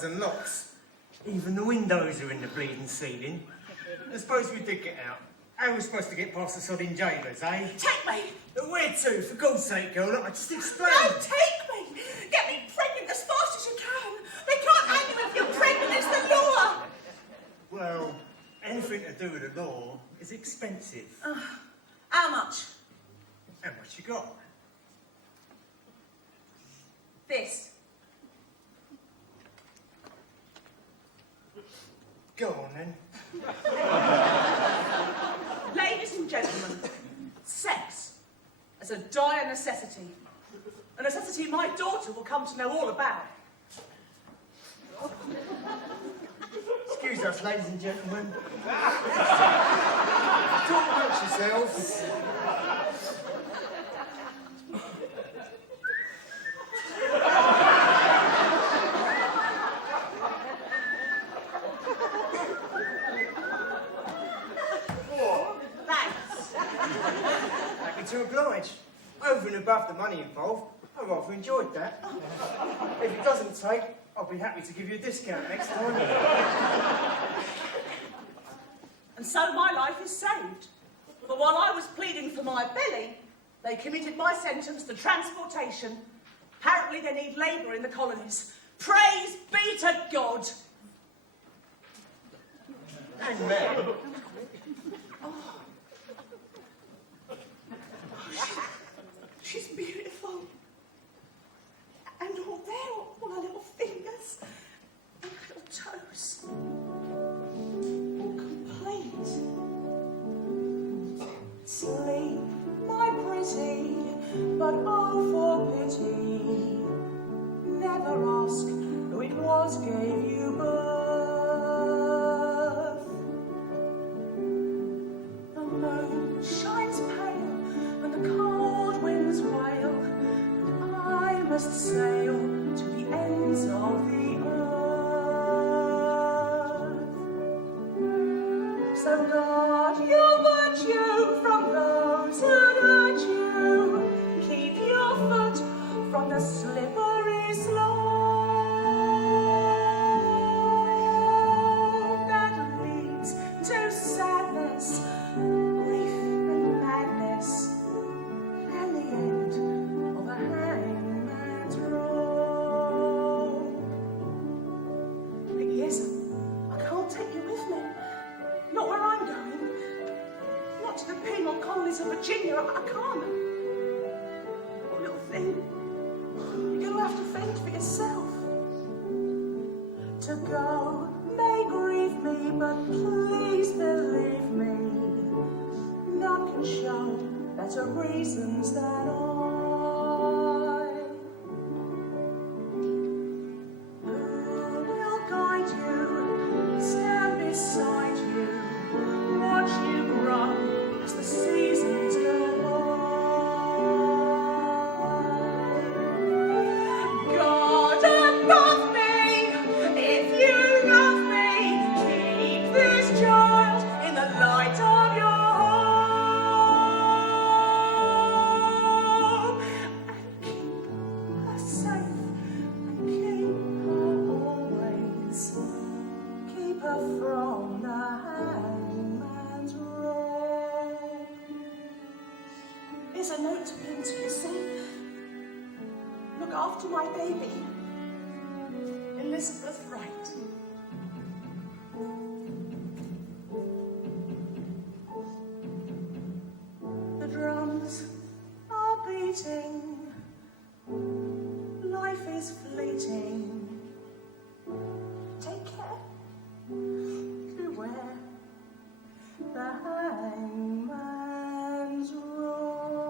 And locks. Even the windows are in the bleeding ceiling. I suppose we did get out. How are we supposed to get past the sodding jailers, eh? Take me! Where to? For God's sake, girl, look, I just explained. No, take me! Get me pregnant as fast as you can! They can't hang you if you're pregnant, it's the law! Well, anything to do with the law is expensive. How much? How much you got? This. Go on, then. Ladies and gentlemen, sex as a dire necessity. A necessity my daughter will come to know all about. Excuse us, ladies and gentlemen. Talk amongst yourselves. To oblige. Over and above the money involved, I rather enjoyed that. If it doesn't take, I'll be happy to give you a discount next time. And so my life is saved. But while I was pleading for my belly, they commuted my sentence to transportation. Apparently they need labour in the colonies. Praise be to God! Amen. She's beautiful. And all there, all her little fingers and her little toes. All complete. Sleep, my pretty, but oh, for pity, never ask who it was gave you birth. The moon shines pale and the cold winds wail, and I must sail to the ends of the earth. So guard your virtue from those who hurt you. Keep your foot from the slippery slope that leads to sadness, grief, is, I can't take you with me. Not where I'm going. Not to the penal colonies of Virginia. I can't. Oh, little thing. You're going to have to fend for yourself. To go may grieve me, but please believe me, none can show better reasons than I. Who will guide you, stand beside you, watch you grow as the seasons go by. God above me, if you love me, keep this child in the light of your home, and keep her safe, and keep her always, keep her from the hangman's rope. Here's a note to pin to you, see? Look after my baby, Elizabeth Wright. The drums are beating, life is fleeting. Take care, beware the hangman's rope.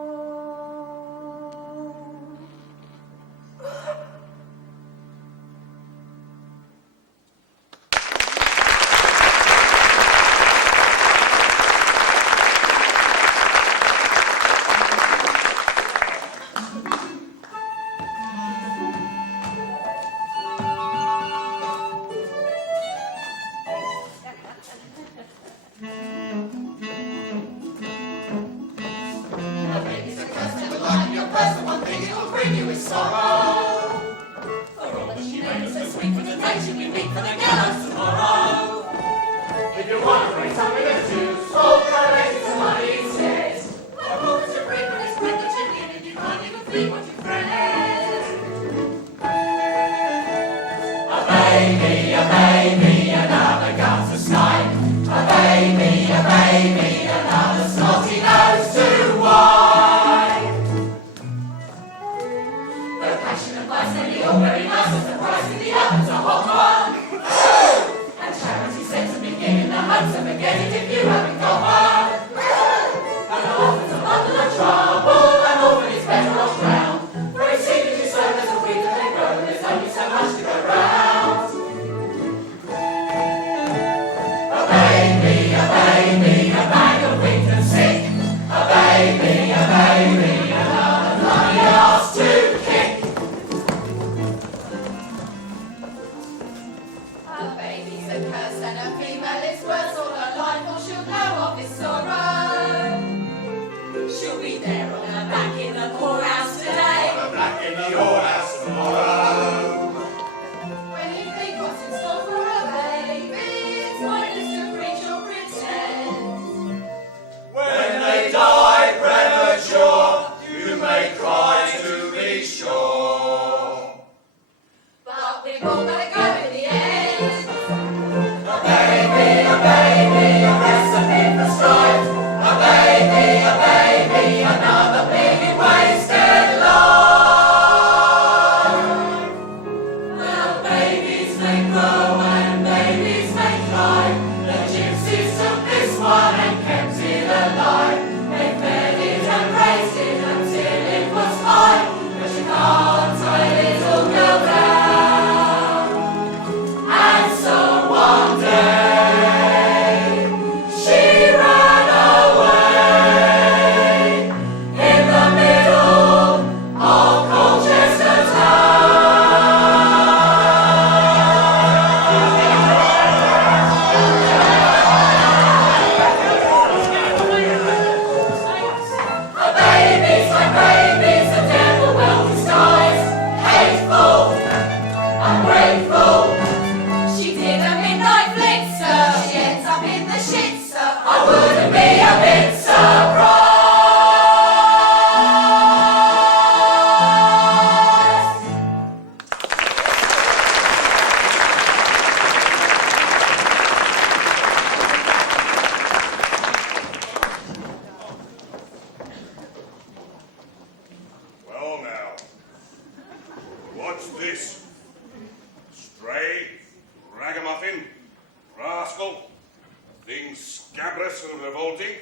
Nurse and revolting.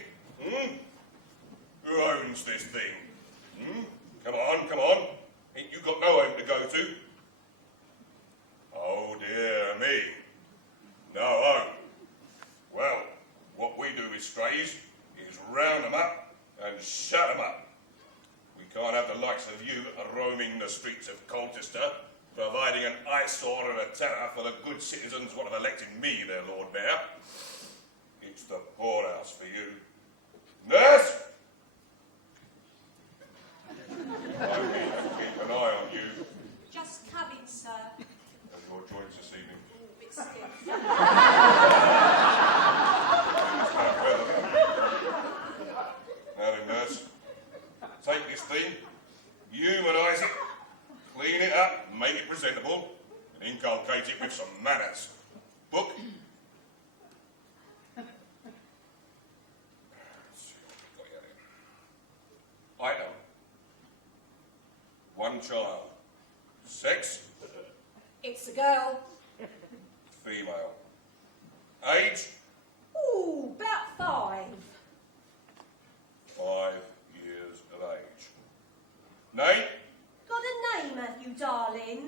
Who owns this thing? Come on. Ain't you got no home to go to? Oh dear me. No home. Well, what we do with strays is round them up and shut them up. We can't have the likes of you roaming the streets of Colchester, providing an eyesore and a terror for the good citizens what have elected me their Lord Mayor. It's the poorhouse for you. Nurse! I mean, keep an eye on you. Just coming, sir. And your joints this evening. Oh, a bit stiff. Now then, nurse, take this thing, humanise it, clean it up, make it presentable, and inculcate it with some manners. Book. Item. 1 child. Sex. It's a girl. Female. Age. Ooh, about 5. 5 years of age. Name? Got a name, have you, darling?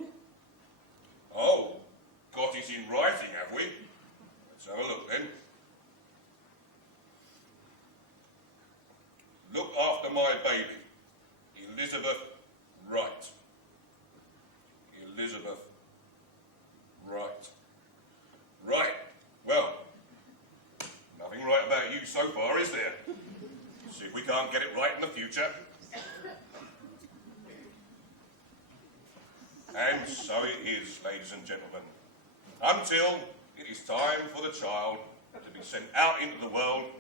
Oh, got it in writing, have we? Let's have a look then. Look after my baby, Elizabeth Wright. Elizabeth Wright. Right, well, nothing right about you so far, is there? See if we can't get it right in the future. And so it is, ladies and gentlemen, until it is time for the child to be sent out into the world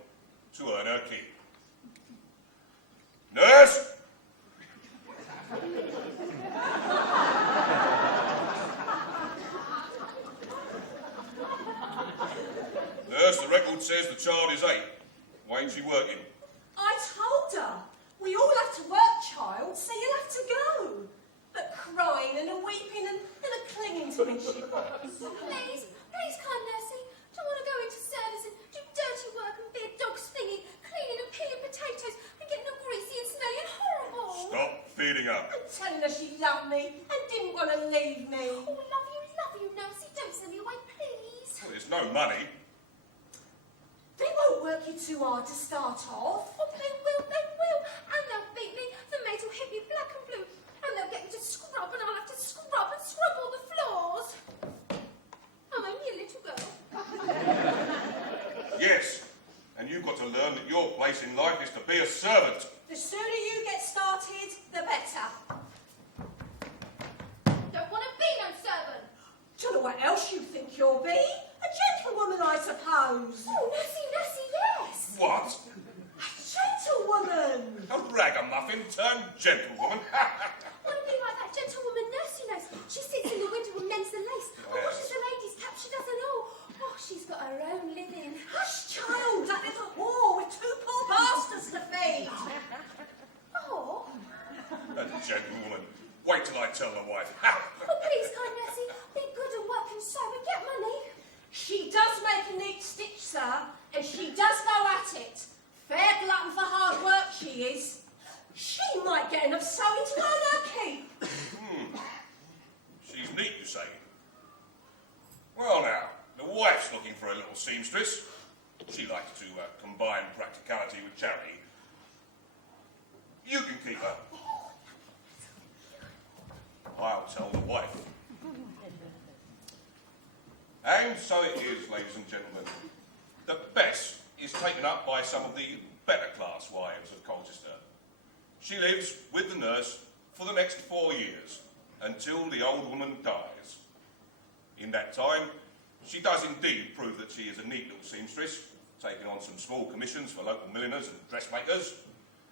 to earn her keep. Nurse! Nurse, the record says the child is 8. Why ain't she working? I told her. We all have to work, child, so you'll have to go. But crying and a weeping and a clinging to me, she was. Please, kind nursey, don't want to go into service and do dirty work and be a dog's thingy, cleaning and peeling potatoes and getting all greasy and smelly and horrible. Stop feeding her. And telling her she loved me and didn't want to leave me. Oh, love you, nursey, don't send me away, please. Well, there's no money. They won't work you too hard to start off. Oh, they will, and they'll beat me, the maids will hit me black and blue, and they'll get me to scrub, and I'll have to scrub all the floors. I'm only a little girl. Yes, and you've got to learn that your place in life is to be a servant. The sooner you get started, the better. Don't want to be no servant. Don't know what else you think you'll be. A gentlewoman, I suppose. Oh, nursey, yes. What? A gentlewoman. A ragamuffin turned gentlewoman? Want to be like that gentlewoman nursey knows. She sits in the window and mends the lace and washes the ladies' cap. She does it all. Oh, she's got her own living. Hush, child, that little whore with 2 poor bastards to feed. Oh, A gentlewoman. Wait till I tell the wife. oh, please, kind nursey, be good and work and sew and get money. She does make a neat stitch, sir, and she does go at it. Fair glutton for hard work, she is. She might get enough sewing to earn her keep. She's neat, you say. Well now, the wife's looking for a little seamstress. She likes to combine practicality with charity. You can keep her. I'll tell the wife. And so it is, ladies and gentlemen, that Bess is taken up by some of the better class wives of Colchester. She lives with the nurse for the next 4 years, until the old woman dies. In that time, she does indeed prove that she is a neat little seamstress, taking on some small commissions for local milliners and dressmakers,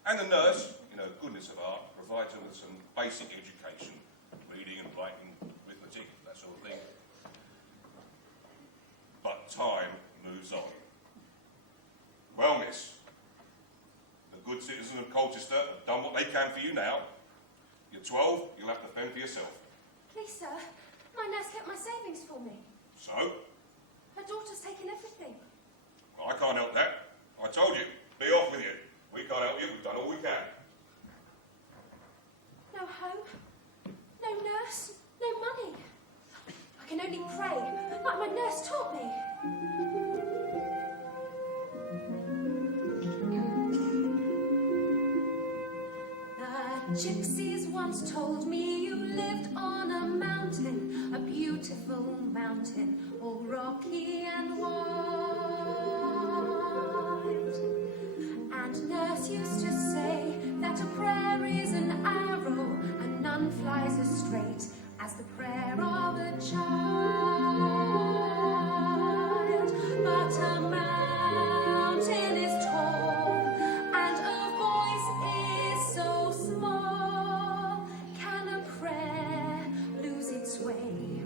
and the nurse, in her goodness of heart, provides her with some basic education, reading and writing, arithmetic, that sort of thing. But time moves on. Well, miss, the good citizens of Colchester have done what they can for you now. You're 12, you'll have to fend for yourself. Please, sir, my nurse kept my savings for me. So? Her daughter's taken everything. Well, I can't help that. I taught me. The gypsies once told me you lived on a mountain, a beautiful mountain, all rocky and wild. And nurse used to say that a prayer is an arrow, and none flies as straight as the prayer of a child. But a mountain is tall, and a voice is so small. Can a prayer lose its way?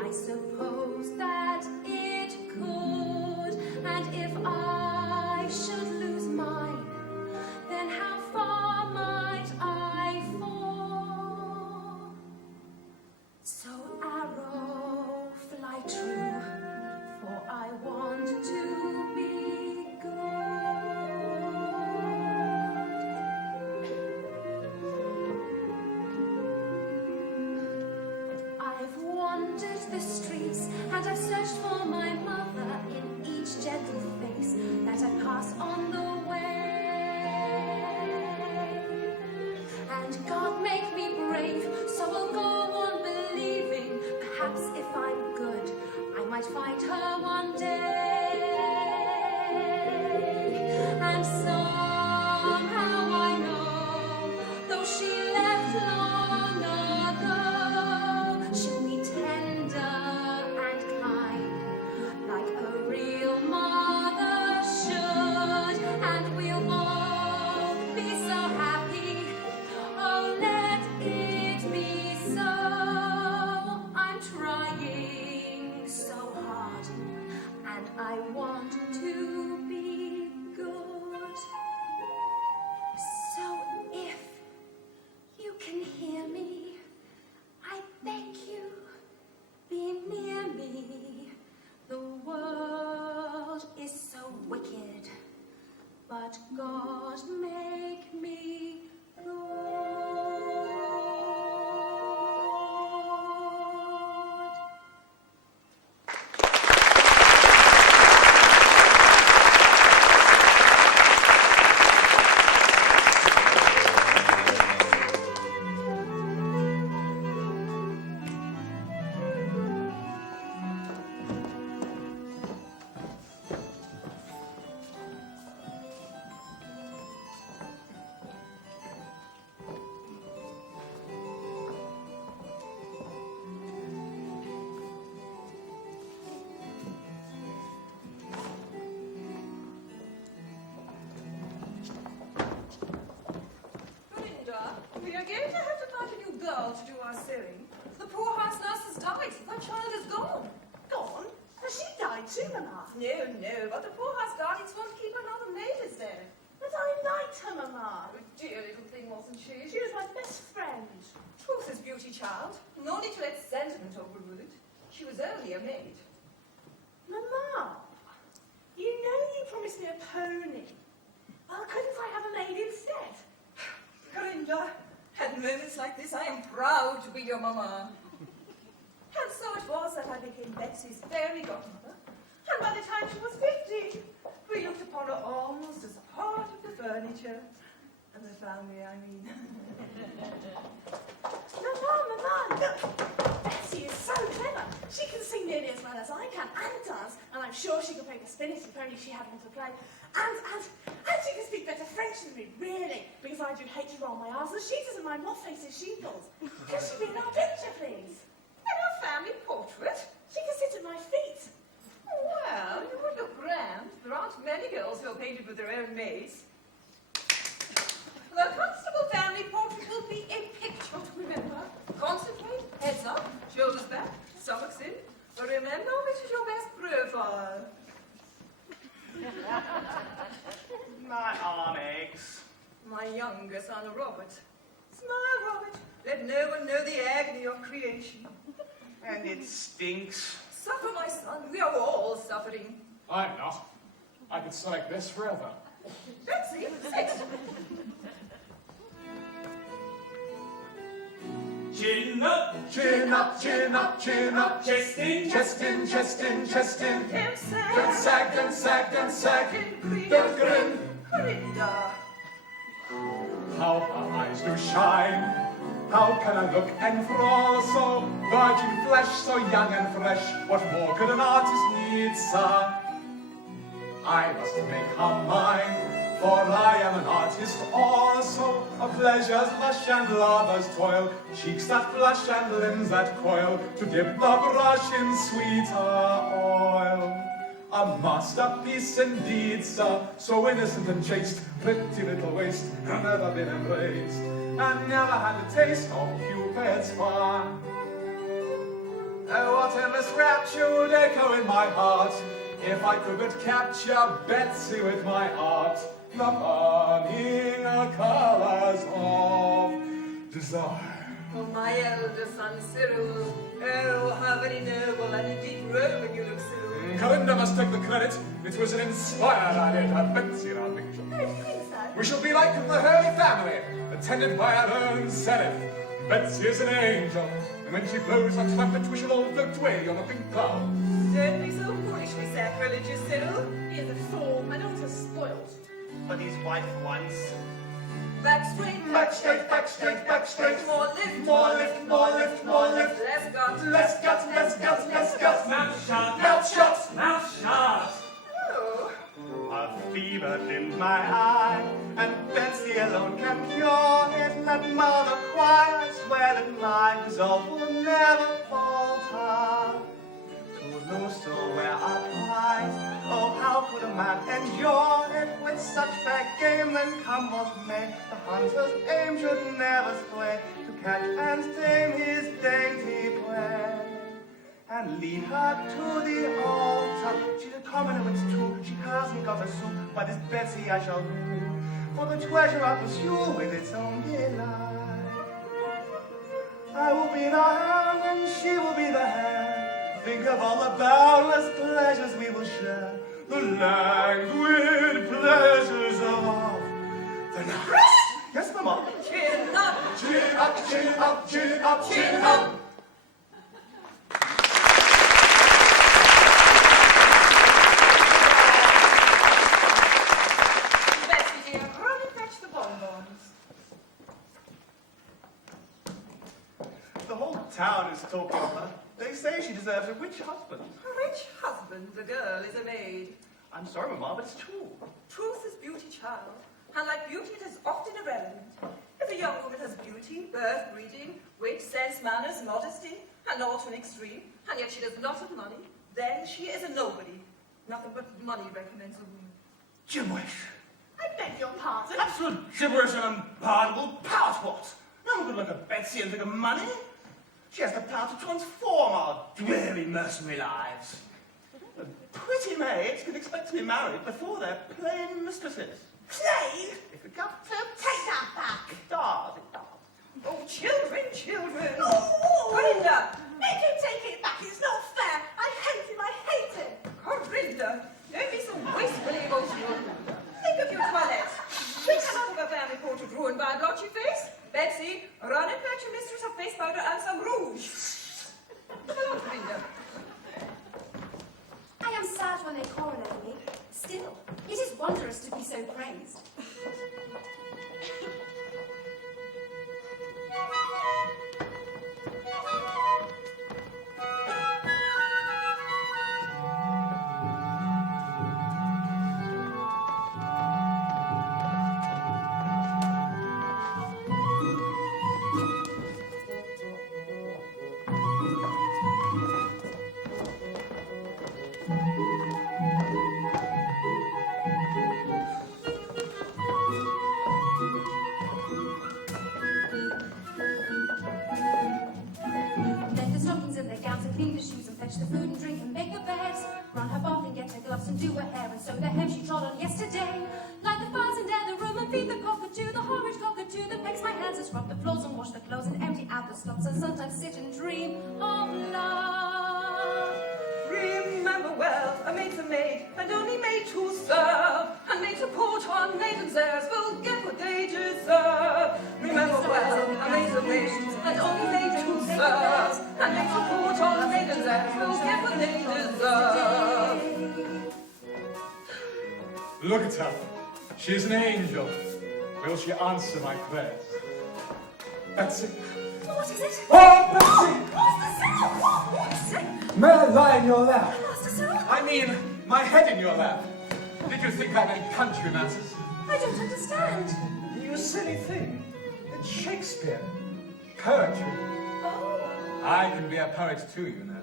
I suppose that it could. And if I should lose mine, then how far might I fall? So arrow, fly true, for I want to be good. I've wandered the streets and I've searched for my mother in each gentle face that I pass on the way. And God make me brave, so I'll go on believing. Perhaps if I'm good, I might find her one day. And somehow I know, though she left long ago, she'll be tender and kind, like a real mother should. And we'll both be so happy. Oh, let it be so. I'm trying so hard, and I want to be good. So if you can hear me, I beg you, be near me. The world is so wicked, but God make me good. Belinda, we are going to have to find a new girl to do our sewing. The poor house nurse has died. That child is gone. Gone? Has she died too, Mamma? No, but the poor house guardians want to keep another maid as there. But I liked her, Mamma. A dear little thing, wasn't she? She was my best friend. Truth is beauty, child. No need to let sentiment overrule it. She was only a maid. Mamma, you know you promised me a pony. Well, couldn't I have a maid instead? Corinda, at moments like this, I am proud to be your mamma. And so it was that I became Betsy's fairy godmother. And by the time she was 50, we looked upon her almost as a part of the furniture. And the family, I mean. Mamma, look! Betsy is so clever. She can sing nearly as well as I can, and does. And I'm sure she could play the spinet if only she had one to play. And she can speak better French than me, really, because I do hate to roll my R's as she does and my moth face as she does. Can she be in our picture, please? In our family portrait? She can sit at my feet. Well, you would look grand. There aren't many girls who are painted with their own maids. The Constable family portrait will be a picture to remember. Concentrate, heads up, shoulders back, stomachs in. But remember which is your best profile. My arm aches. My younger son, Robert. Smile, Robert. Let no one know the agony of creation. And it stinks. Suffer, my son. We are all suffering. I'm not. I could stay like this forever. Betsy, sit. Chin up, Chin up, chin up, chin up. chest in, Chest in, chest in, chest in. Don't say, Don't sag, don't sag, don't sag. Don't grin. Corinda. How her eyes do shine. How can I look and throw so virgin flesh, so young and fresh? What more could an artist need, sir? I must make her mine, for I am an artist also. Of pleasures lush and lovers toil, cheeks that blush and limbs that coil, to dip the brush in sweeter oil. A masterpiece indeed, sir, so innocent and chaste, pretty little waist, never been embraced, and never had a taste of Cupid's fun. Oh, what endless rapture would echo in my heart, if I could but capture Betsy with my art, the burning colours of desire. Oh, my elder son Cyril, oh, how very noble and indeed Roman you look, Cyril. Corinda must take the credit. It was an inspired idea to have Betsy in our picture. I don't think so. We shall be like the Hurley family, attended by our own seraph. Betsy is an angel, and when she blows her trumpet, we shall all float away on a pink cloud. Don't be so foolishly sacrilegious, Cyril. He is a fool. My daughter's spoiled. But he's white for once. Back straight, Back straight, back straight, back straight. more lift, More lift, more lift, more lift. less gut, Less guts, less guts, less guts. mouth shut, Mouth shut. mouth shut. Oh, A fever dimmed my eye, and Betsy alone can cure it. Let mother cry, I swear that my resolve will never falter. To lose to wear our prize, oh how could a man endure it? With such fair game, then come what may, the hunter's aim should never stray, to catch and tame his dainty prey, and lead her to the altar. She's a commoner, it's true, she hasn't got a sou, but it's Betsy I shall woo, for the treasure I pursue with its own delight. I will be the hound and she will be the hare. Think of all the boundless pleasures we will share, the languid pleasures of the night. Yes, Mama. chin up, Chin up, chin up, chin up, chin up. Betsy dear, run and fetch the bonbons. The whole town is talking of her. They say she deserves a rich husband. A rich husband, the girl is a maid. I'm sorry, Mama, but it's true. Truth is beauty, child, and like beauty it is often irrelevant. If a young woman has beauty, birth, breeding, wit, sense, manners, modesty, and all to an extreme, and yet she does not have money, then she is a nobody. Nothing but money recommends a woman. Gibberish. I beg your pardon. Absolute gibberish and unpardonable power what? No one could look at Betsy and think of money. She has the power to transform our dreary mercenary lives. Pretty maids can expect to be married before they're plain mistresses. Plain? If it comes to Take that back. it does, it does. Oh, children, children! Oh, Corinda! make him take it back. It's not fair. I hate him. I hate him. Corinda! Don't be so wastefully emotional. Think of your toilette. We cannot have a family portrait ruined by a blotchy face. Betsy, run and fetch your mistress of face powder and some rouge. Come along, Corinda. I am sad when they coronet me. Still, it is wondrous to be so praised. Mend the stockings and their gowns and clean the shoes and fetch the food and drink and make the beds. Run her bath and get her gloves and do her hair and sew the hem she trod on yesterday. Light the fires and air the room and feed the cockatoo, the horrid cockatoo that pecks my hands and scrub the floors and wash the clothes and empty out the slops and sometimes sit and dream of love. Remember well, a maid's a maid, and only made to serve. And made to put on maidens' airs will get what they deserve. Remember well, a maid's a maid, and only they deserve. And make a put on maidens and will get what they deserve. Look at her. She's an angel. Will she answer my prayers? Betsy. What is it? Oh, Betsy! Master Cyril! What? May I lie in your lap? Master Cyril? I mean, my head in your lap. Did you think I meant country matters? I don't understand. You silly thing. It's Shakespeare. Poetry. Oh. I can be a poet too, you know.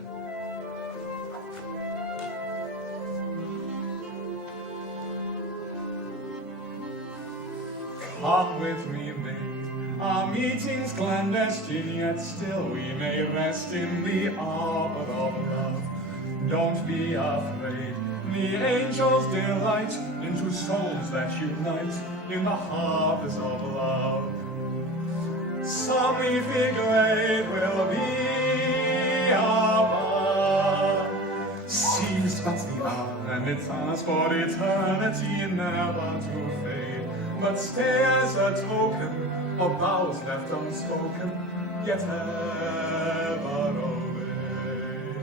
Come with me, babe. Our meeting's clandestine, yet still we may rest in the arbor of love. Don't be afraid. The angels delight into souls that unite in the harvest of love. Some we figure it will be our seems but the hour, and it's ours for eternity, never to fade, but stay as a token of vows left unspoken, yet ever obey.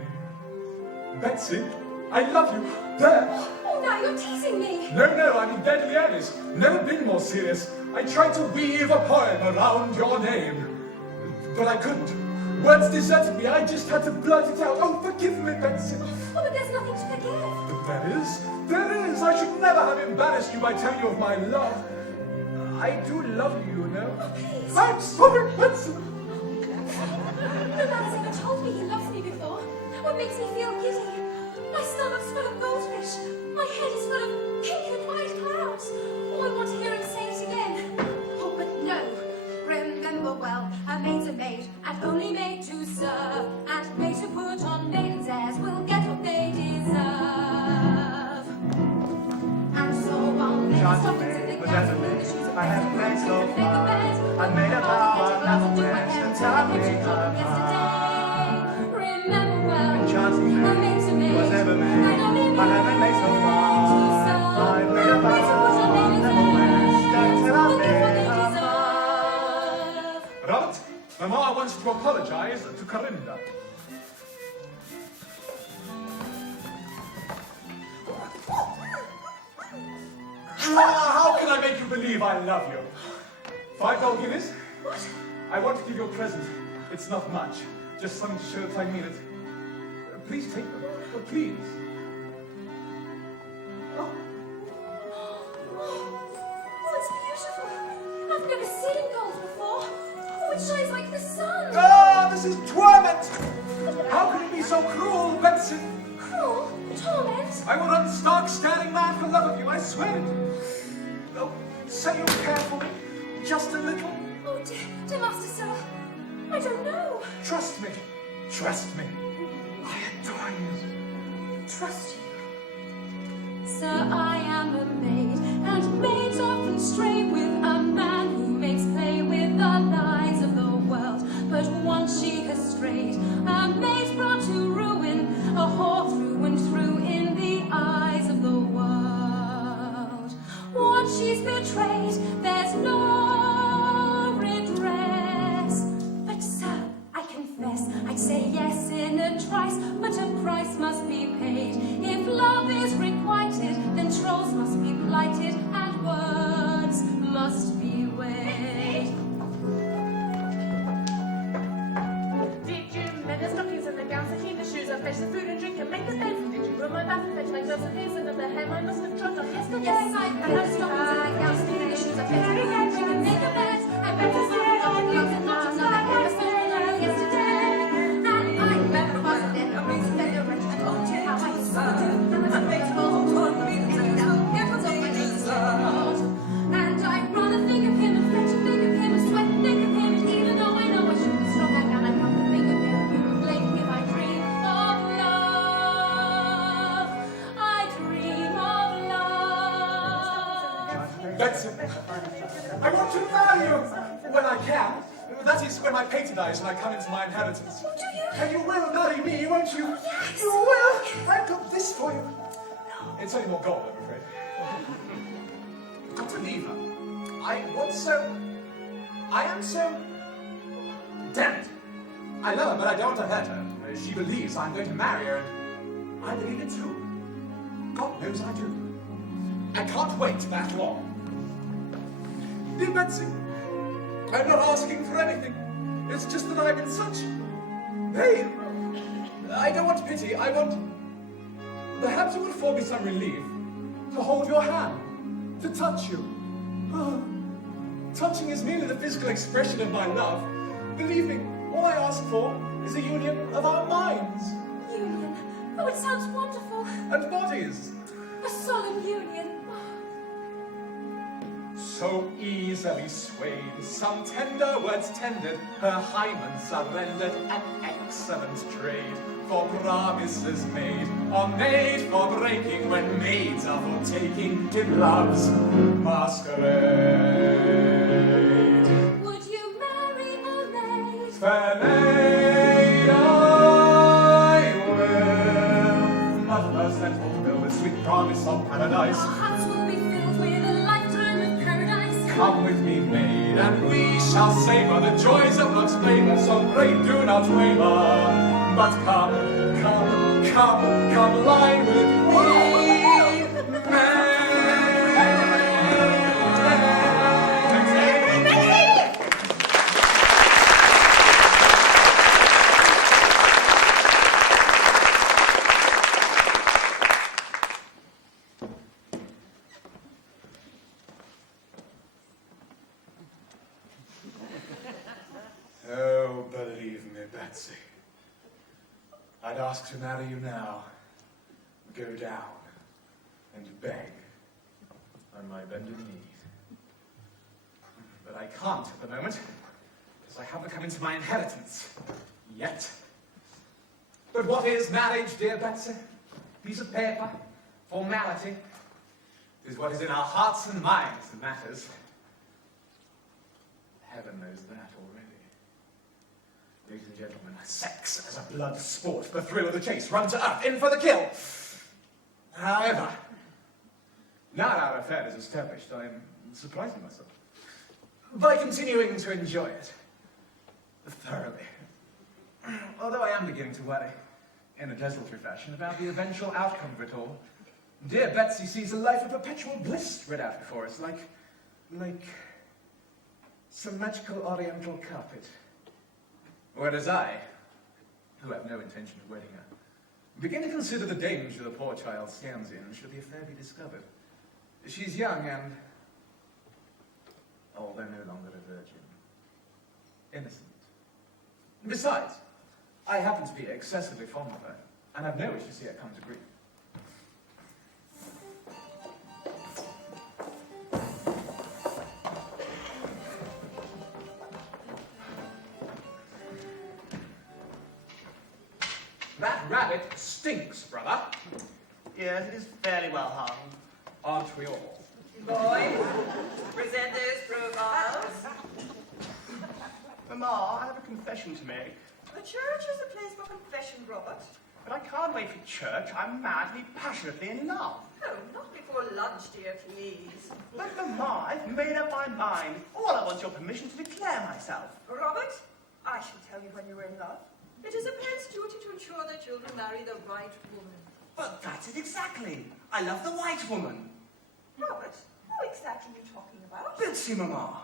Betsy, I love you. There. Oh, now you're teasing me. No, I'm in deadly earnest. Never been more serious. I tried to weave a poem around your name, but I couldn't. Words deserted me. I just had to blurt it out. Oh, forgive me, Betsy. Oh, but there's nothing to forgive. But there is. I should never have embarrassed you by telling you of my love. I do love you, you know. Oh, please. I'm sorry, Betsy. No man has ever told me he loves me before. What makes me feel giddy? My stomach's full of goldfish. My head is full of pink and white clouds. Oh, I want to hear him say it again. Oh, but no. Remember well, a maid's a maid, and only made to serve. And made to put on maidens' airs will get what they deserve. And so while maidens stockings in the gowns and the shoes of I haven't made so make the far. beds, I've made a vow I'll never do my rest hair until I until make I her yesterday. Remember well, Enchanting a maid maid's a maid, was ever made. and only I haven't made so far. I've made a vow I'll never rest until I make her mine. Robert, Mama wants to apologize to Corinda. How can I make you believe I love you? 5 gold guineas? What? I want to give you a present. It's not much. Just something to show that I mean it. Please take them. Oh, please. Oh, it's beautiful. I've never seen gold before. Oh, it shines like the sun. Ah, this is torment! How can it be so cruel, Betsy? Cruel? Torment? I will run stark, staring mad for love of you, I swear it. Oh, say you care for me. Just a little. Oh, dear Master Cyril. I don't know. Trust me. Trust me. I adore you. Trust you. Sir, I am a maid, and maids often stray with a man who makes play with the lies of the world. But once she has strayed, a maid's brought to ruin, a whore through and through in the eyes of the world. Once she's betrayed, there's no redress. But sir, I confess, I'd say yes in a trice, but a price must be paid. If love is requited, then trolls must be plighted, and words must be weighed. Did you mend the stockings and the gowns and clean the shoes and fetch the food and drink and make the bed? Did you room my bath and fetch my gloves and his and of the hem I must have dropped off yesterday? Yes, I mend the stockings and the gowns and clean the shoes, I fetch the food and drink and make the bed. I bent the stockings off the gloves and not another hem I must have dropped yesterday. And I remember was then a reason that you're rich and old, how I used to do. And makes all torn feelings and now get what's on my knees. And I run and think of him and fetch and think of him and sweat and think of him. And even though I know I shouldn't stop, I cannot help but think of him. Who would blame me if I dream of love? I dream of love. Betsy, I want to marry you when I can. That is, when my pater dies and I come into my inheritance. Do you? And you will marry me, won't you? Yes. You will. I've got this for you. It's only more gold, I'm afraid. You've got to leave her. I am so Damn it! I love her, but I don't want to hurt her. She believes I'm going to marry her, and I believe it too. God knows I do. I can't wait that long. Dear Betsy, I'm not asking for anything. It's just that I'm in such pain. I don't want pity. I want... Perhaps it would afford me some relief to hold your hand, to touch you. Oh, touching is merely the physical expression of my love. Believe me, all I ask for is a union of our minds. Union. Oh, it sounds wonderful. And bodies. A solemn union. So easily swayed, some tender words tendered, her hymens are rendered an excellent trade. For promises made are made for breaking, when maids are for taking in love's masquerade. Would you marry a maid? Fair maid, I will. But first let's fulfill the sweet promise of paradise. Our hearts will be filled with a lifetime of paradise. Come with me, maid, and we shall savor the joys of love's flavor. So pray do not waver, but come, lie with me, maid. Oh, believe me, Betsy. I'd ask to marry you now. Go down and beg on my bended knees. But I can't at the moment, because I haven't come into my inheritance yet. But what is marriage, dear Betsy? Piece of paper, formality. It is what is in our hearts and minds that matters. Heaven knows that already. Ladies and gentlemen, sex as a blood sport, the thrill of the chase, run to earth, in for the kill. However, now that our affair is established, I am surprising myself by continuing to enjoy it thoroughly. Although I am beginning to worry, in a desultory fashion, about the eventual outcome of it all. Dear Betsy sees a life of perpetual bliss spread out before us, like some magical oriental carpet. Whereas I, who have no intention of wedding her, begin to consider the danger the poor child stands in should the affair be discovered. She's young and, although no longer a virgin, innocent. Besides, I happen to be excessively fond of her, and have no wish to see her come to grief. That rabbit stinks, brother. Yes, it is fairly well hung. Aren't we all? Boys, present those profiles. Mamma, I have a confession to make. The church is a place for confession, Robert. But I can't wait for church. I'm madly, passionately in love. Oh, not before lunch, dear, please. But Mamma, I've made up my mind. All I want is your permission to declare myself. Robert, I shall tell you when you're in love. It is a parent's duty to ensure their children marry the right woman. But that's it exactly. I love the white woman. Robert, who exactly are you talking about? Betsy, Mamma.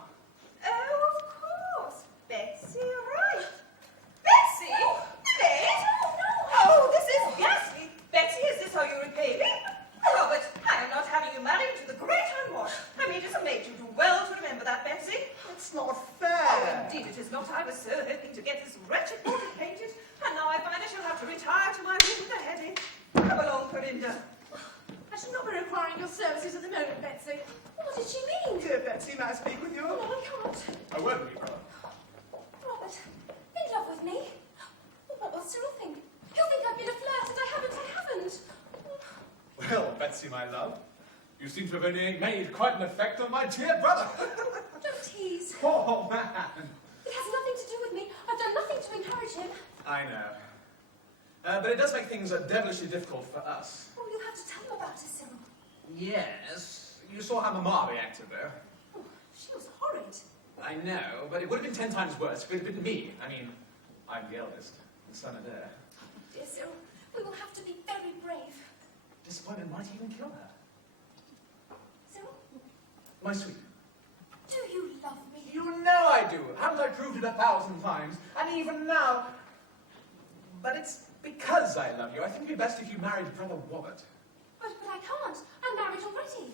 Oh, of course. Betsy Wright. Betsy? Maid? Oh, this is ghastly. Betsy, is this how you repay me? Robert, I am not having you married to the great unwashed. I mean, as a maid, you do well to remember that, Betsy. It's not fair. Oh, indeed it is not. I was so hoping to get this wretched portrait painted, and now I find I shall have to retire to my room with a headache. Come along, Corinda. I should not be requiring your services at the moment, Betsy. What did she mean? Dear Betsy, may I speak with you? No, I can't. A word with you, brother. Robert, in love with me? What will Cyril think? He'll think I've been a flirt, and I haven't. Well, Betsy, my love, you seem to have only made quite an effect on my dear brother. Don't tease. Poor man. It has nothing to do with me. I've done nothing to encourage him. I know. But it does make things devilishly difficult for us. Oh, you'll have to tell him about it, Cyril. Yes. You saw how Mamma reacted, though. Oh, she was horrid. I know, but it would have been 10 times worse if it had been me. I mean, I'm the eldest, the son of heir. Dear Cyril, we will have to be very brave. Disappointment might even kill her. Cyril, My sweet. do you love me? You know I do. Haven't I proved it 1,000 times? And even now. But it's because I love you. I think it'd be best if you married Brother Robert. But I can't. I'm married already.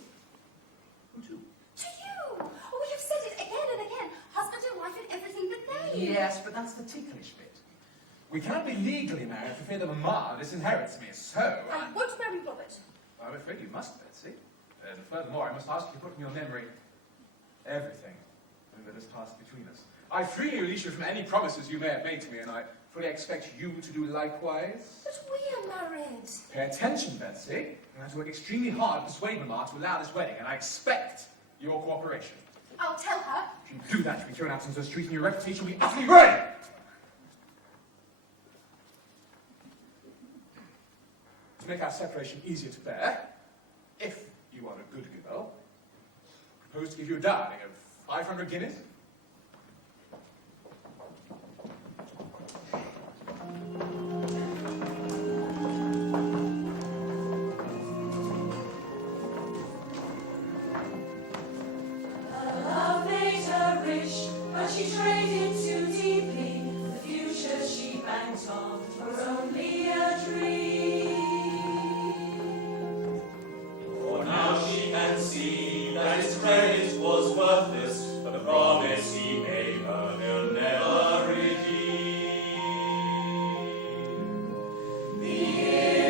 Who to? To you! Oh, we have said it again and again. Husband and wife and everything but name. Yes, but that's the ticklish bit. We cannot be legally married for fear that Mamma disinherits me, so... I won't marry Robert. I'm afraid you must, Betsy. And furthermore, I must ask you to put in your memory everything that has passed between us. I freely release you from any promises you may have made to me, and I fully expect you to do likewise. But we are married. Pay attention, Betsy. I have to work extremely hard to persuade Mamma to allow this wedding, and I expect your cooperation. I'll tell her. If you do that, you'll be thrown out into the street, and your reputation will be utterly ruined! To make our separation easier to bear, if you are a good girl, I propose to give you a dowry of 500 guineas. Love made her rich, but she traded too deeply. The future she banked on was only a dream. For now she can see that his credit was worthless, but the promise he made her he'll never redeem. The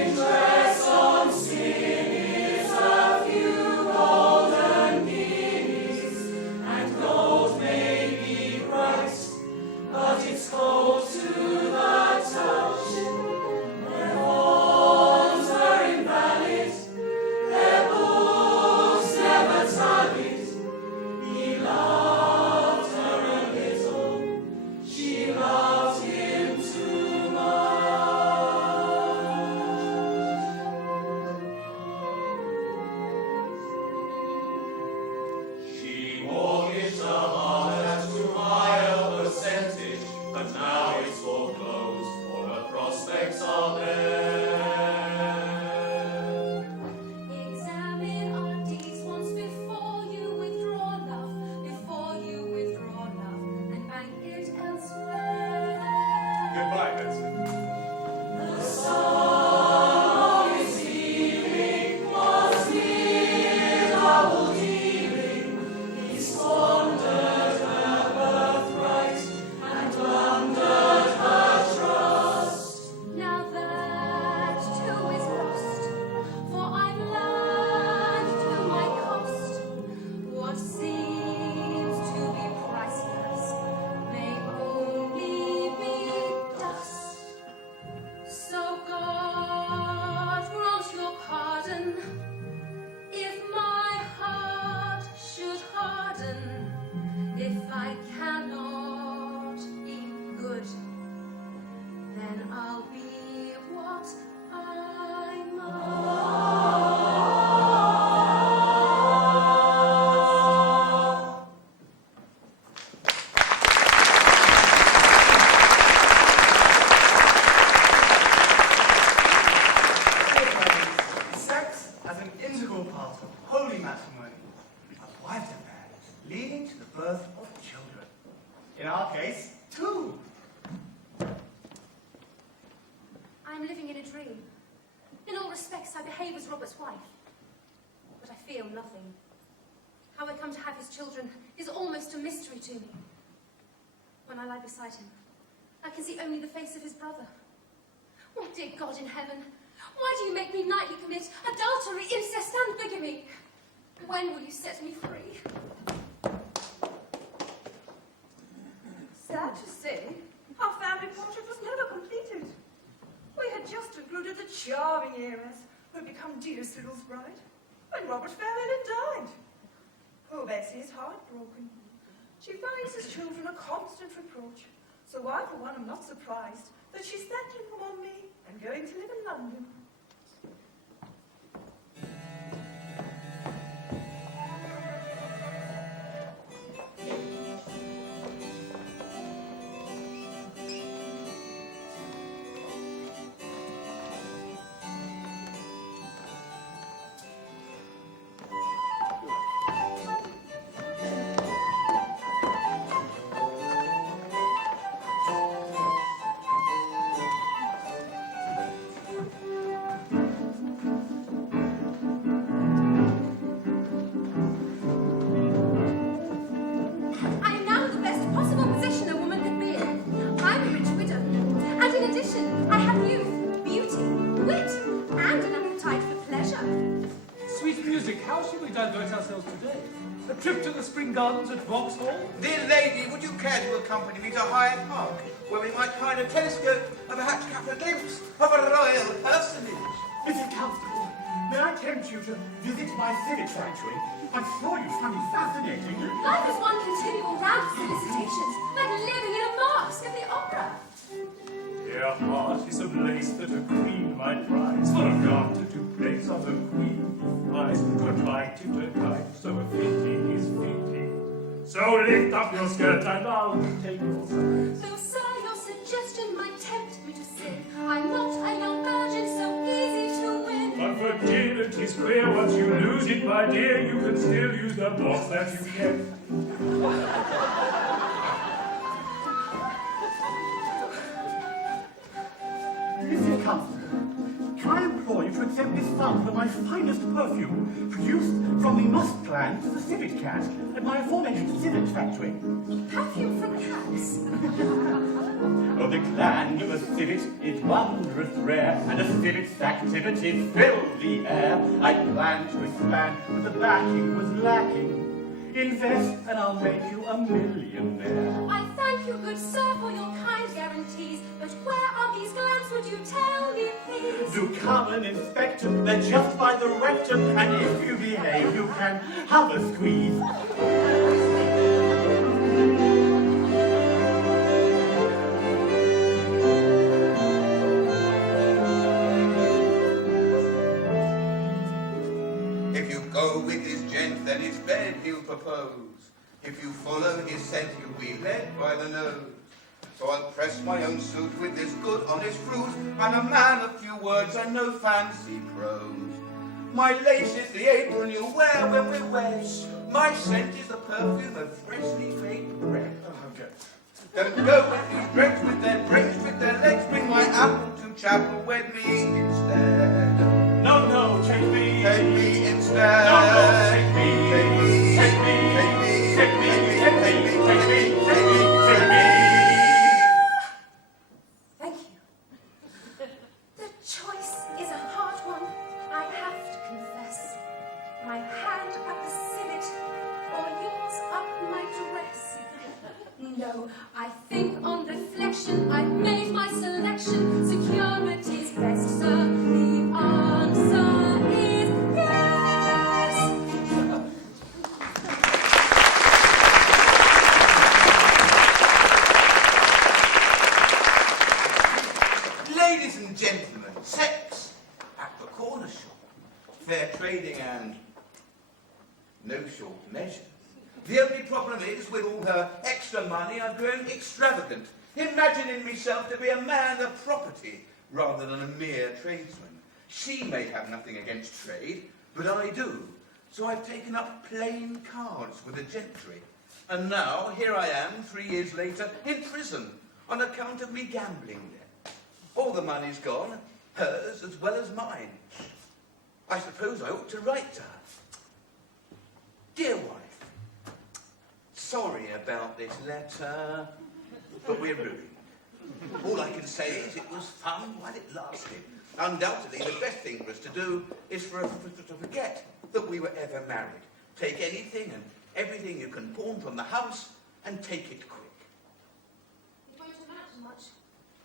interest on sin is a few golden guineas, and gold may be bright, but it's cold to the touch. Their bonds were invalid, their books never tallied. He loved her a little, she loved him too much. She mortgaged her heart at too high a percentage, but now it's foreclosed, all her prospects are bare. Examine our deeds once before you withdraw love, and bank it elsewhere. Goodbye, Betsy. The sum of his healing was mere double dealing. He squandered her birthright and plundered her trust. Now that too is lost, for I've learned to my cost what seems to be priceless may only be dust. So God grant your pardon if my heart should harden, if I cannot be good. Then I'll be what I must. Sex as an integral part of holy matrimony, a wife's affair leading to the birth of children. In our case, 2. I'm living in a dream. In all respects, I behave as Robert's wife. But I feel nothing. How I come to have his children is almost a mystery to me. When I lie beside him, I can see only the face of his brother. Oh, dear God in heaven, why do you make me nightly commit adultery, incest, and bigamy? When will you set me free? Sad to say, our family portrait was never completed. We had just included the charming heiress who had become dear Cyril's bride when Robert fell ill and died. Poor Bessie is heartbroken. She finds his children a constant reproach, so I, for one, am not surprised that she's settling them on me and going to live in London. divert ourselves today? A trip to the Spring Gardens at Vauxhall? Dear lady, would you care to accompany me to Hyde Park, where we might find a telescope and perhaps catch a glimpse of a royal personage? Mrs. Constable, may I tempt you to visit my civic sanctuary? I'm sure you find it fascinating. Life is one continual round of solicitations, like living in a mask at the opera. Your heart is a place that a queen might prize, for a garter to place on the queen flies, to attract it a kite, so a fitting is fitting. So lift up your skirt and I'll take your side. Though, sir, your suggestion might tempt me to sin, I'm not a young virgin so easy to win. But virginity's queer, once you lose it, my dear, you can still use the box that you kept. Mrs. Constable, can I implore you to accept this sample of my finest perfume, produced from the musk gland of the civet cat at my aforementioned civet factory? Perfume from cats? Oh, the gland of a civet is wondrous rare, and a civet's activities fill the air. I planned to expand, but the backing was lacking. Invest, and I'll make you a millionaire. I thank you, good sir, for your kind guarantees, but where are these glands, would you tell me, please? Do come and inspect them, they're just by the rectum, and if you behave, you can have a squeeze. If you go with his gent, then his bed he'll propose. If you follow his scent, you'll be led by the nose. So I'll press my own suit with this good honest fruit. I'm a man of few words and no fancy prose. My lace is the apron you wear when we wed. My scent is the perfume of freshly baked bread. Don't go with these dregs with their brains, with their legs. Bring my apple to chapel, wed me instead. No, no, take me. Take me instead. No, no, take me. Take me. Take me. Take me. Take me. Take me. Take me. Take me. Take me. Thank you. The choice is a hard one, I have to confess. My hand up the civet, or yours up my dress. No, I think on reflection I've made my selection. Security's best, sir. The answer is yes. Ladies and gentlemen, sex at the corner shop, fair trading and no short measure. The only problem is, with all her extra money, I've grown extravagant, imagining myself to be a man of property rather than a mere tradesman. She may have nothing against trade, but I do. So I've taken up playing cards with the gentry. And now, here I am, 3 years later, in prison on account of me gambling debt. All the money's gone, hers as well as mine. I suppose I ought to write to her. Dear wife, sorry about this letter, but we're ruined. All I can say is it was fun while it lasted. Undoubtedly, the best thing for us to do is for us to forget that we were ever married. Take anything and everything you can pawn from the house and take it quick. It won't amount to much,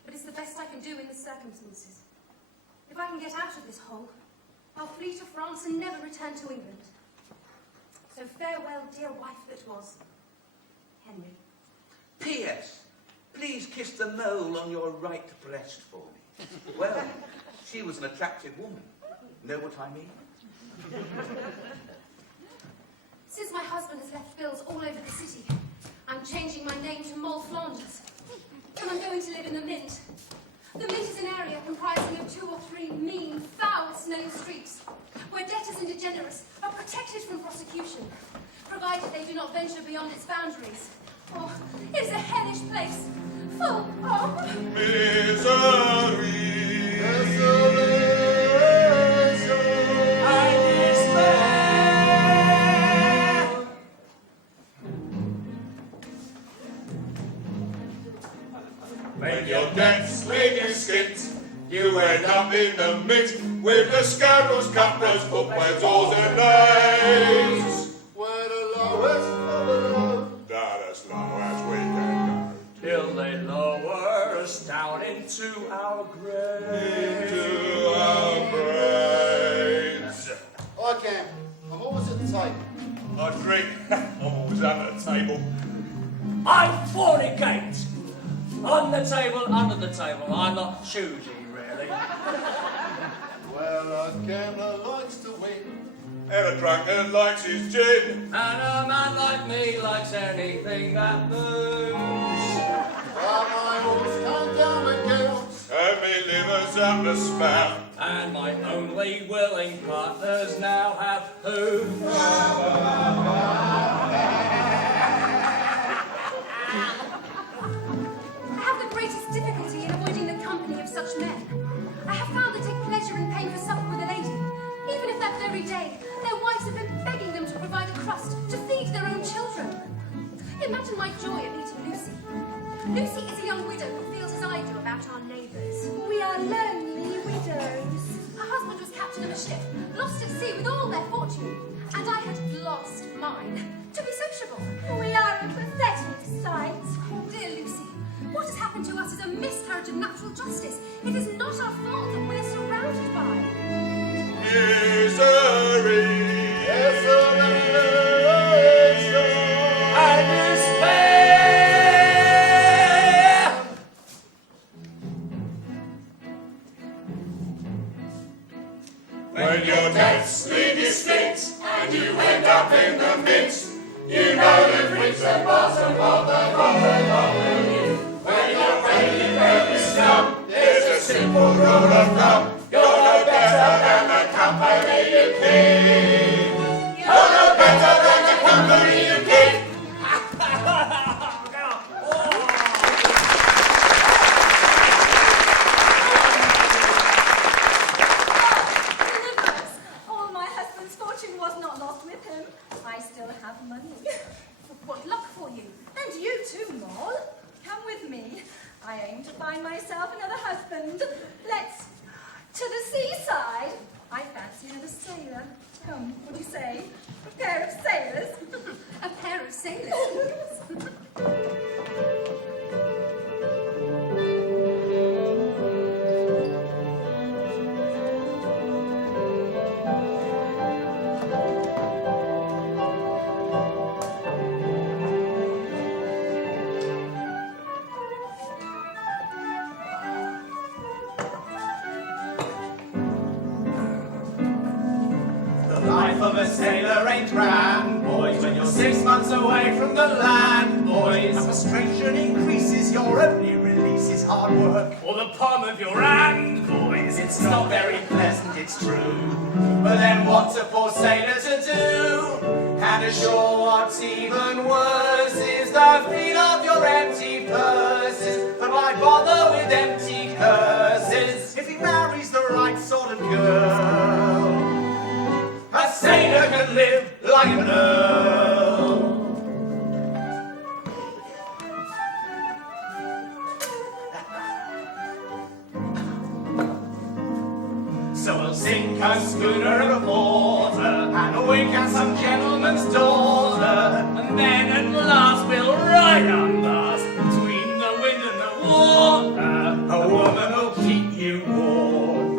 but it's the best I can do in the circumstances. If I can get out of this hole, I'll flee to France and never return to England. So farewell, dear wife that was, Henry. P.S. Please kiss the mole on your right breast for me. Well, she was an attractive woman. Know what I mean? Since my husband has left bills all over the city, I'm changing my name to Moll Flanders. And I'm going to live in the Mint. The Mint is an area comprising of 2 or 3 mean, foul-smelling streets, where debtors and degenerates are protected from prosecution, provided they do not venture beyond its boundaries. Oh, it is a hellish place, full of Misery. When your debts leave you skint, you end up in the Mint with the scoundrels, cutthroats, bookworms, and knaves. can. I'm always at the table. I drink. I'm always under the table. I fornicate! On the table, under the table. I'm not choosy, really. Well, a gambler likes to win. And a drunkard likes his gin. And a man like me likes anything that moves. But my horse can't down the gills. And me liver's up the spout. And my only willing partners now have hooves. I have the greatest difficulty in avoiding the company of such men. I have found they take pleasure in paying for supper with a lady, even if that very day their wives have been begging them to provide a crust to feed their own children. Imagine my joy at meeting Lucy. Lucy is a young widow who feels as I do about our neighbours. We are lonely widows. Her husband was captain of a ship, lost at sea with all their fortune, and I had lost mine. To be sociable. We are a pathetic sight. Dear Lucy, what has happened to us is a miscarriage of natural justice. It is not our fault that we're surrounded by Misery. And despair. When your debts leave you spent and you end up in the mint, you know you've reached the bottom of the hole. When you're ready to every scum, there's a simple rule of thumb. You're no better than the company you keep. You're no better than the company you keep. All my husband's fortune was not lost with him. I still have money. what luck for you. And you too, Moll. Come with me. I aim to find myself another husband. Let's to the seaside. I fancy another sailor. Come, what do you say? A pair of sailors. A pair of sailors. Of a sailor ain't grand, boys, when you're 6 months away from the land, boys. And frustration increases, your only release is hard work. Or the palm of your hand, boys. It's not very pleasant, it's true. But then what's a poor sailor to do? And ashore what's even worse is the feel of your empty purses. But why bother with empty curses if he marries the right sort of girl? A sailor can live like an earl. So we'll sink a schooner of water and wink at some gentleman's daughter, And then at last we'll ride on us between the wind and the water. a woman will keep you warm.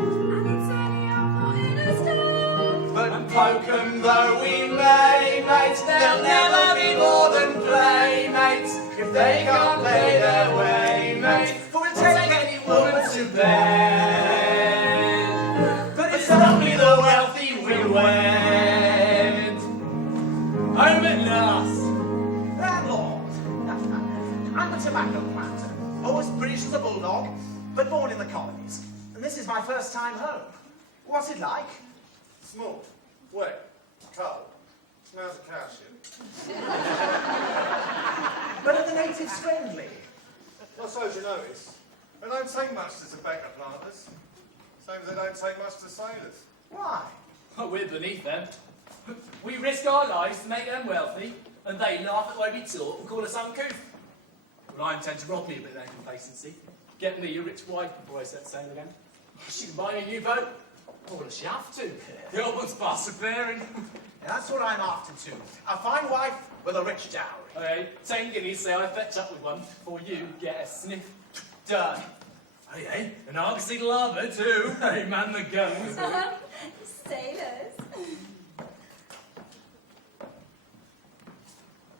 But poken though we may, mates, they'll never be more than playmates if they can't pay their way, mate. For we'll take any woman to bed, but it's only the wealthy we wed. Home at last. Landlord. I'm a tobacco planter, always British as a bulldog, but born in the colonies. And this is my first time home. What's it like? Small, wet, cold. Smells of cow shit. But are the natives friendly? Not so as you notice. They don't take much to tobacco planters. Same as they don't take much to sailors. Why? Oh, we're beneath them. We risk our lives to make them wealthy, and they laugh at the way we talk and call us uncouth. Well, I intend to rob me a bit of their complacency. Get me a rich wife before I set sail again. She can buy me a new boat. Oh, well, she have to. The old one's past repairing. That's what I'm after too. A fine wife with a rich dowry. Hey, 10 guineas say I fetch up with one before you get a sniff. Done. Hey, and I'll see the larboard too. Hey, man the guns. Sailors.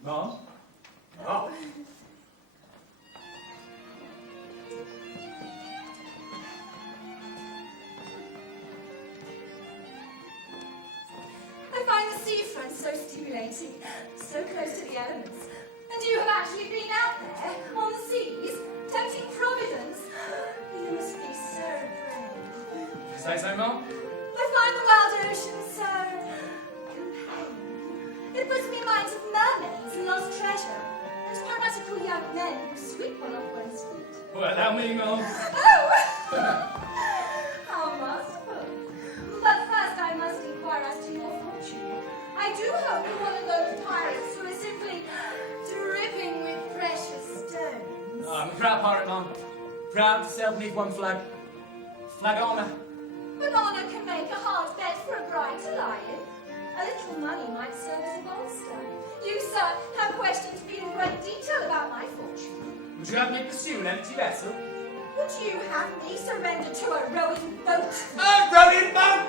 Mom? Oh. I find the seafront so stimulating, so close to the elements. And you have actually been out there, on the seas, tempting Providence. You must be so brave. You say so, Mom? I find the wild ocean so compelling. It puts me in minds of mermaids and lost treasure, and piratical young men who sweep one off one's feet. Well, allow me, Mom. Oh! How masterful. But first I must inquire as to your fortune. I do hope you're one of those pirates who are simply dripping with precious stones. I'm a proud pirate, Mum. Proud to sail beneath one flag. Flag of honour. But honour can make a hard bed for a bride to lie in. A little money might serve as a bolster. You, sir, have questioned me in great detail about my fortune. Would you have me pursue an empty vessel? Would you have me surrender to a rowing boat? A rowing boat!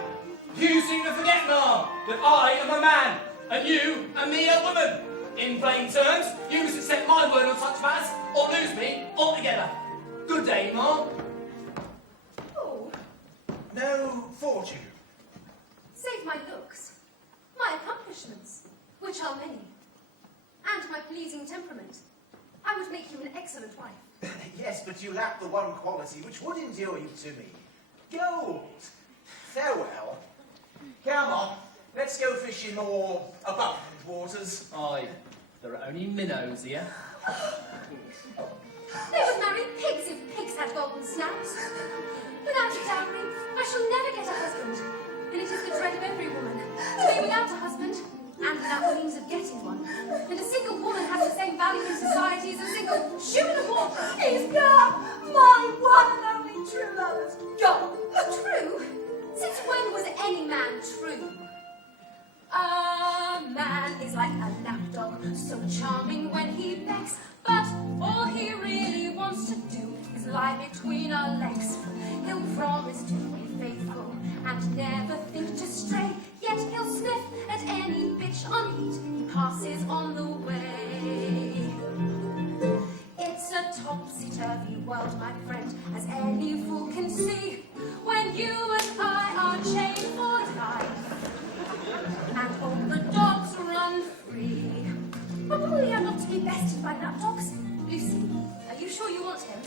You seem to forget, Mom, that I am a man, and you and me a woman. In plain terms, you must accept my word on such matters, or lose me altogether. Good day, Mom. Oh. No fortune. Save my looks, my accomplishments, which are many, and my pleasing temperament. I would make you an excellent wife. Yes, but you lack the one quality which would endure you to me. Gold. Farewell. Come on, let's go fishing more abundant waters. Aye, there are only minnows here. They would marry pigs if pigs had golden snouts. Without a dowry, I shall never get a husband. And it is the dread of every woman to be without a husband and without the means of getting one. And a single woman has the same value in society as a single shoe in the water. He's gone! My one and only true love's gone! True? Since when was any man true? A man is like a lapdog, so charming when he begs, but all he really wants to do is lie between our legs. He'll promise to be faithful and never think to stray, yet he'll sniff at any bitch on heat he passes on the way. It's a topsy-turvy world, my friend, as any fool can see, when you and I are chained for life, and all the dogs run free. Probably I'm not to be bested by lapdogs. Lucy, are you sure you want him?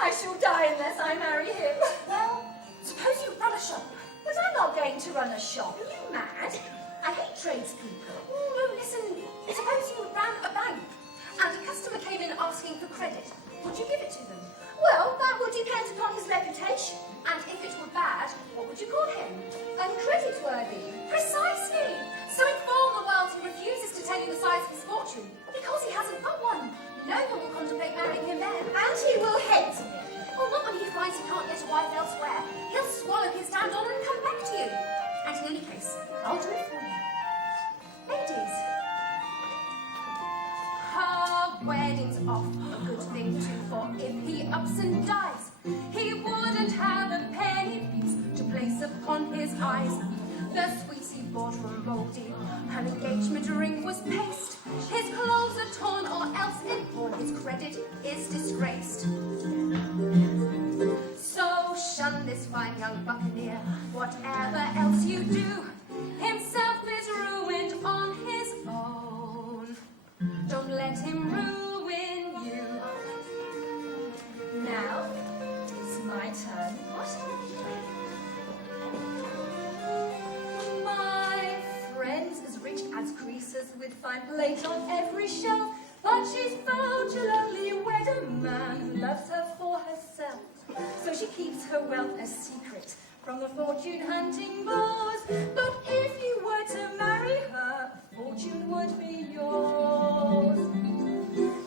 I shall die unless I marry him. Well, suppose you run a shop. But I'm not going to run a shop. Are you mad? I hate tradespeople. Oh, no, listen. Suppose you ran a bank, and a customer came in asking for credit. Would you give it to them? Well, that would depend upon his reputation. And if it were bad, what would you call him? Uncreditworthy. Precisely. So inform the world he refuses to tell you the size of his fortune, because he hasn't got one. No one will contemplate marrying him then. And he will hate me. Well, not when he finds he can't get a wife elsewhere. He'll swallow his damned honour and come back to you. And in any case, I'll do it for you. Ladies. Her wedding's off, a good thing too, for if he ups and dies, he wouldn't have a penny piece to place upon his eyes. The sweets he bought were mouldy, her engagement ring was paste, his clothes are torn or else in pawn, his credit is disgraced. So shun this fine young buccaneer, whatever else you do, himself is ruined on his own. Don't let him ruin you. Now, it's my turn. What? My friend's as rich as Greaser's with fine plate on every shelf, but she's found she'll only wed a man who loves her for herself. So she keeps her wealth a secret from the fortune-hunting boors. But if you were to marry her, fortune would be yours.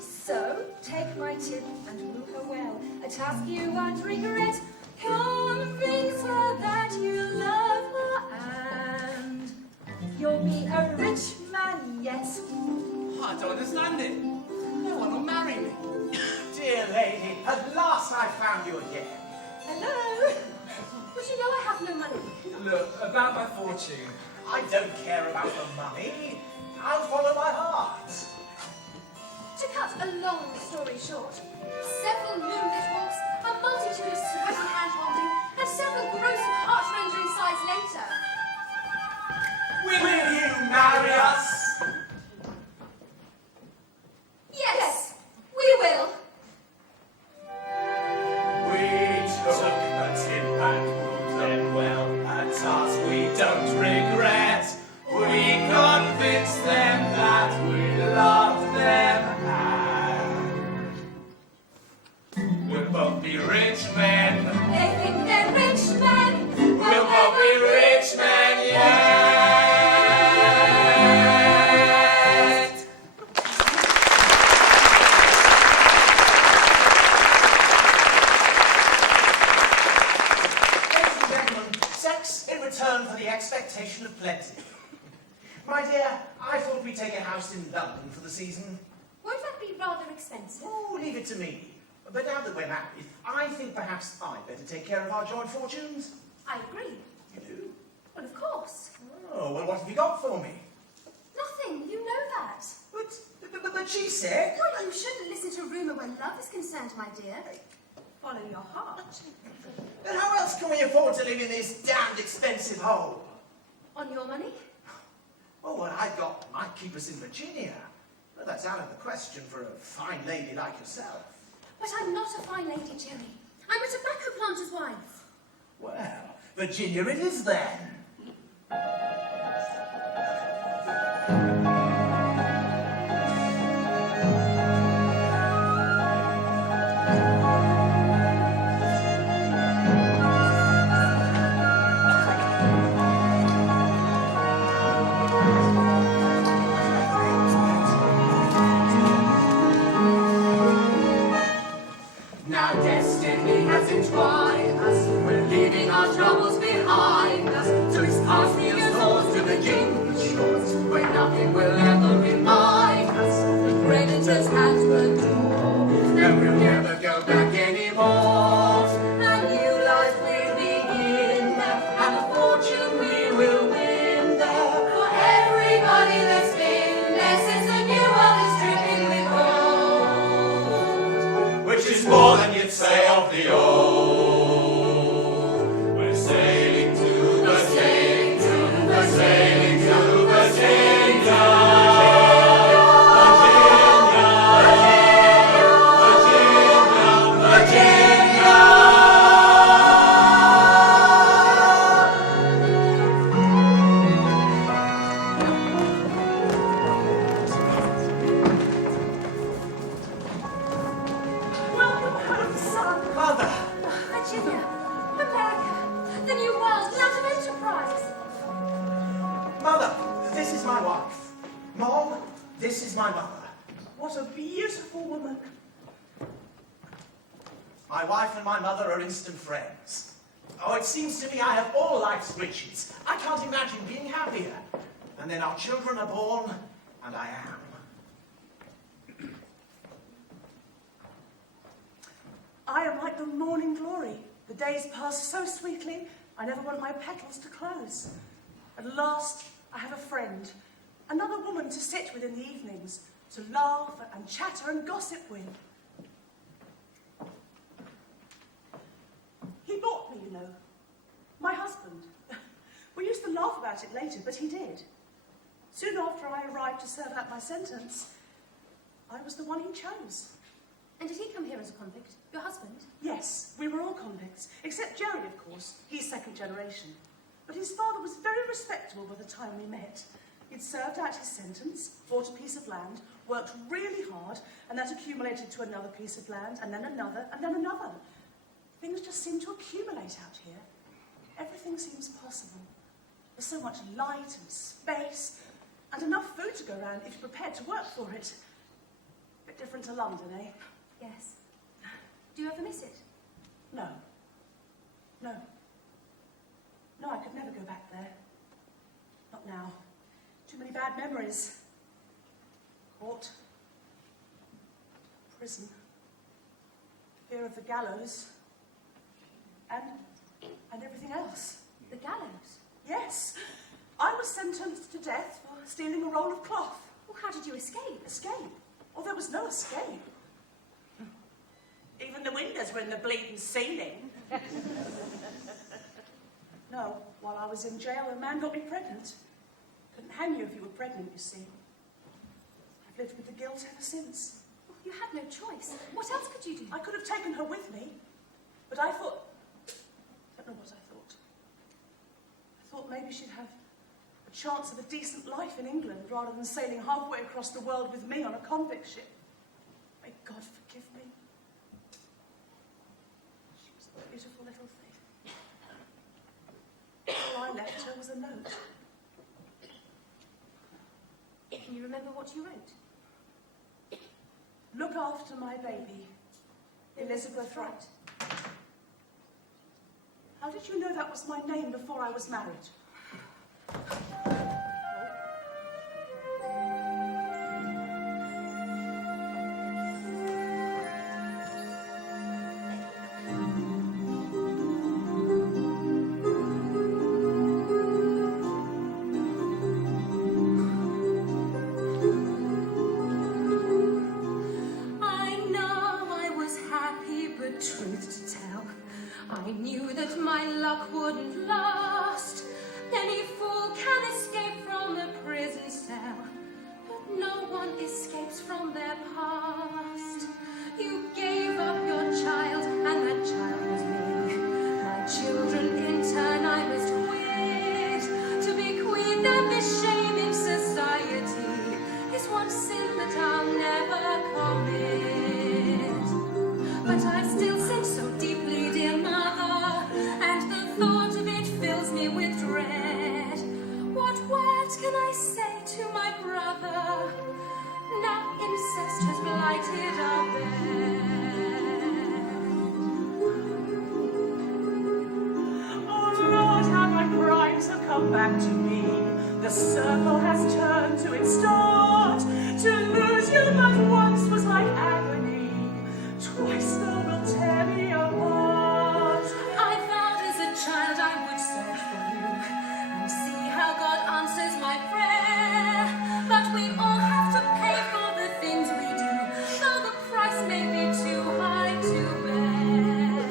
So take my tip and woo her well, a task you won't regret. Convince her that you love her and you'll be a rich man yet. I don't understand it. No one will marry me. Dear lady, at last I found you again. Hello? But you know I have no money. Look, about my fortune. I don't care about the money. I'll follow my heart. To cut a long story short, several moonlit walks, a multitude of sweaty hand-holding, and several gruesome heart-rendering sights later. Will you marry us? Yes, we will. We took a tip and moved them well, a task we don't regret. We convinced them that we loved them, and we'll both be rich men. They think they're rich men. We'll both be rich men, yeah. Ladies and gentlemen, sex in return for the expectation of plenty. My dear, I thought we'd take a house in London for the season. Won't that be rather expensive? Oh, leave it to me. But now that we're married, I think perhaps I'd better take care of our joint fortunes. I agree. You do? Well, of course. Oh, well, what have you got for me? Nothing, you know that. But she said... Well, you shouldn't listen to rumour when love is concerned, my dear. Follow your heart. Then how else can we afford to live in this damned expensive hole? On your money? Oh, what I've got might keep us in Virginia. Well, that's out of the question for a fine lady like yourself. But I'm not a fine lady, Jerry. I'm a tobacco planter's wife. Well, Virginia it is then. Now destiny has entwined us, we're leaving our troubles behind us, to its past the shores, to the jingle shores, where nothing will ever remind us of the predators at the door. And we'll never go back anymore. A new life will begin there, and a fortune we will win there. For everybody that's been there since the new world is dripping with gold, which is more than you'd say of the old. We're sailing to Virginia, sailing to Virginia. Welcome home, son. Mother! Virginia, America, the new world, land of enterprise. Mother, this is my wife. Mom, this is my mother. What a beautiful woman. My wife and my mother are instant friends. Oh, it seems to me I have all life's riches. I can't imagine being happier. And then our children are born, and I am. I am like the morning glory. The days pass so sweetly, I never want my petals to close. At last, I have a friend, another woman to sit with in the evenings, to laugh and chatter and gossip with. He bought me, you know. My husband. We used to laugh about it later, but he did. Soon after I arrived to serve out my sentence, I was the one he chose. And did he come here as a convict? Your husband? Yes, we were all convicts, except Jerry, of course. He's second generation. But his father was very respectable by the time we met. He'd served out his sentence, bought a piece of land, worked really hard, and that accumulated to another piece of land, and then another, and then another. Things just seem to accumulate out here. Everything seems possible. There's so much light and space, and enough food to go around if you're prepared to work for it. Bit different to London, eh? Yes. Do you ever miss it? No. No. No, I could never go back there. Not now. Too many bad memories. Court. Prison. Fear of the gallows. And everything else. The gallows? Yes. I was sentenced to death for stealing a roll of cloth. Well, how did you escape? Escape? Oh, there was no escape. Even the windows were in the bleeding ceiling. No, while I was in jail, a man got me pregnant. Couldn't hang you if you were pregnant, you see. I've lived with the guilt ever since. Oh, you had no choice. What else could you do? I could have taken her with me, but I thought... I don't know what I thought. I thought maybe she'd have a chance of a decent life in England rather than sailing halfway across the world with me on a convict ship. May God forgive me. She was a beautiful little thing. All I left her was a note. Can you remember what you wrote? Look after my baby, Elizabeth Wright. How did you know that was my name before I was married? I knew that my luck wouldn't last. Any fool can escape from a prison cell, but no one escapes from their past. You gave up your child, and that child was me. My children in turn I must quit. To be queen and be shame in society is one sin that I'll never commit. But I still sin so deeply, dear mother, and the thought of it fills me with dread. What words can I say to my brother? Now incest has blighted our bed. Oh Lord, how my crimes have come back to me. The circle has turned to its start. To lose you but once was like agony. Twice thou wilt tear me apart. I vowed as a child I would search for you and see how God answers my prayer. But we all have to pay for the things we do, though the price may be too high to bear.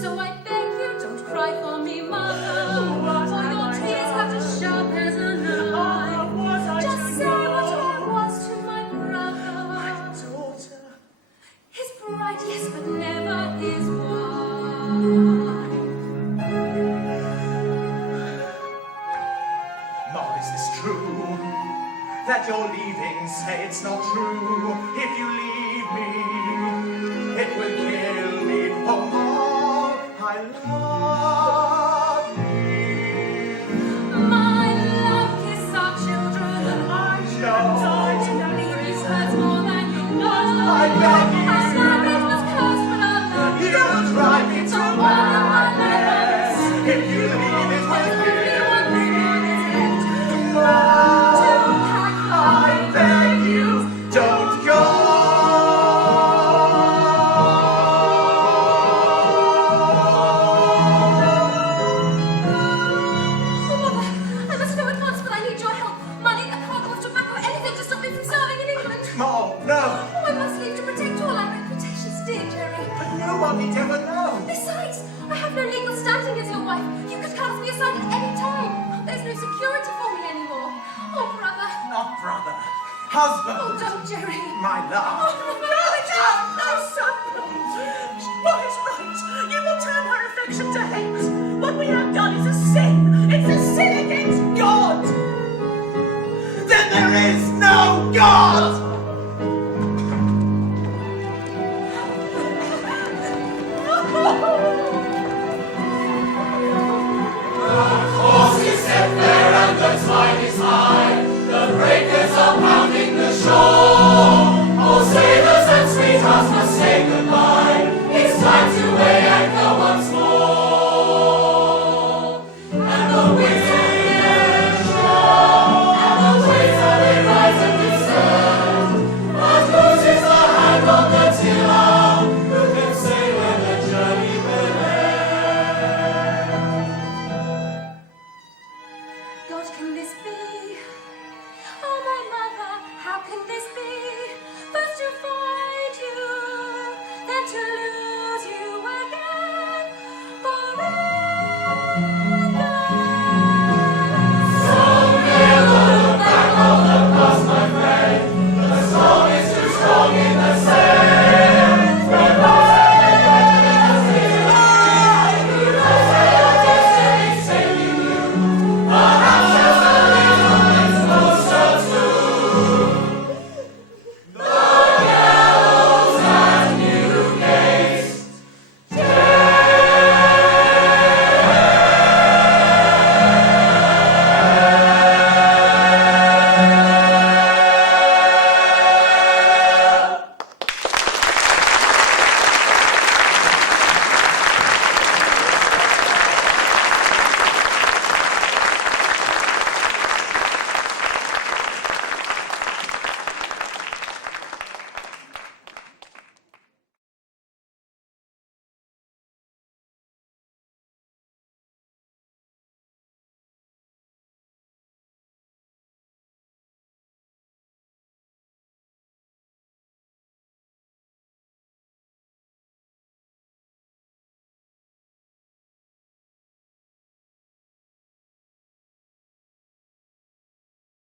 So I beg you, don't cry for me, mother, for your tears cut as sharp as a knife. Just say what I was to my brother. My daughter. His bride, yes, but never his wife. Moll, is this true? That you're leaving, say it's not true. If you leave me, it will kill me. Oh, Moll, I love you. My love, kiss our children. I should die to This hurts more than you know. I love you. Our marriage was cursed, but I love you. You will drive me to So madness. If you leave, it will kill me. I beg you, don't go. Oh, Mother, I must go at once, but I need your help. Money, a cargo of tobacco, anything to stop me from serving in England. Moll, no. Oh, I must leave to protect all our reputations, dear Jerry. But no one need ever know. Besides, I have no legal standing as your wife. You could cast me aside at any time. There's no security for me anymore. Oh, brother. Not brother. Husband. Oh, don't, Jerry. My love. No, John! No, son! What is right? You will turn her affection to hate. What we have done is a sin. It's a sin against God. Then there is no God.